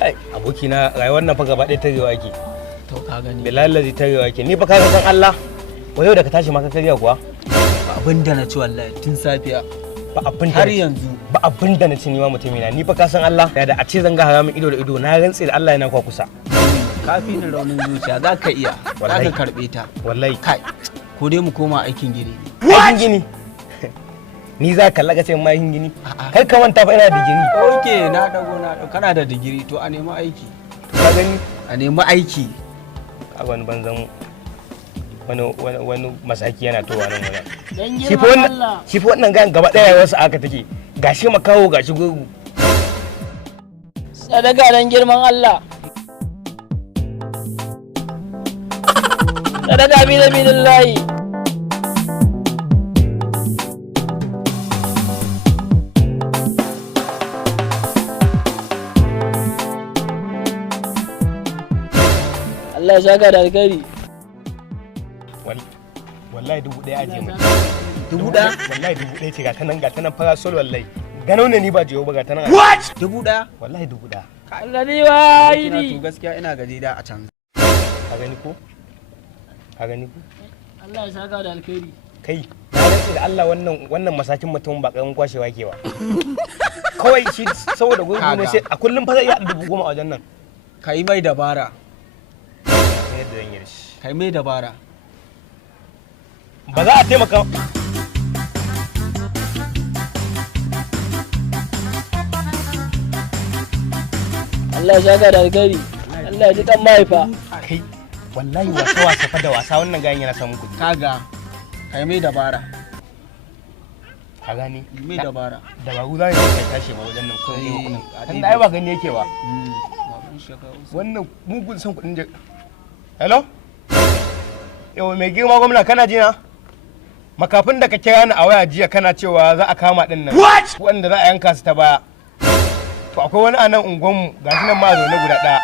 kai abokina rayuwar nan fa gaba ɗaya tarewa ake. To ka gani. Bilalazi tarewa ake. Ni fa ka san Allah. Wa yau da ka tashi ma ka karya kuwa? Ba abin da na ci wallahi tun safiya. Ba abin har yanzu. Ba abin da na ci ni ma mutumina. Ni fa ka san Allah. Da a ce zan ga haramin ido da ido na rantse da Allah yana kwa kusa. Kafi ni raunin zuciya za ka iya. Za ka karɓe ta. Wallahi. Kai. Ko dai mu koma aikin gini. Aikin gini. Ni za ka laga sai ma aikin gini. Kar ka manta fa ina da digiri. Oke na dago kana da digiri to a nemi aiki. Ka gani? A nemi aiki. A wani banzan wani masaki yana towa nan wajen. Shi fa wannan gayan gaba ɗaya wasu aka take. Gashi makaho gashi gurgu. Sadaka dan girman Allah. Sadaka bi sabilillahi. Allah ya saka da alkhairi. Wallahi 1000 aje mai. 1000? Wallahi 1000 ce ga tanan fara sol wallahi. Gano ne ni ba jiyo ba ga tanan. What? 1000? Wallahi 1000. Allah ni wai To gaskiya ina gaji da a can. Ka gani ko? Ka gani ko? Allah ya saka da alkhairi. Kai, na rantsi da Allah wannan masakin mutum ba karamin kwashewa ke ba. Kawai shi saboda gurgu ne sai a kullum fa zai iya 10,000 a wajen nan. Kai mai dabara. Yadda zan yi da shi. Kai mai dabara. Ba za a taimaka. Allah ya saka da alkhairi. Allah ya ji kan mahaifa. Kai, wallahi wasa fa da wasa wannan gayan yana samun kuɗi. Kaga, kai mai dabara. Ka gani? Mai dabara. Dabaru za ne kai tashi ba wajen nan ko ne kuɗin. Tunda ai ba gani yake ba. Wannan mugun san kuɗin je. Hello? Yau mai girma gwamna kana jina? Makafin da ka kira ni a waya jiya kana cewa za a kama din nan. Wanda za a yanka su ta baya. To akwai wani a nan unguwanmu gashi nan ma zaune guda ɗaya.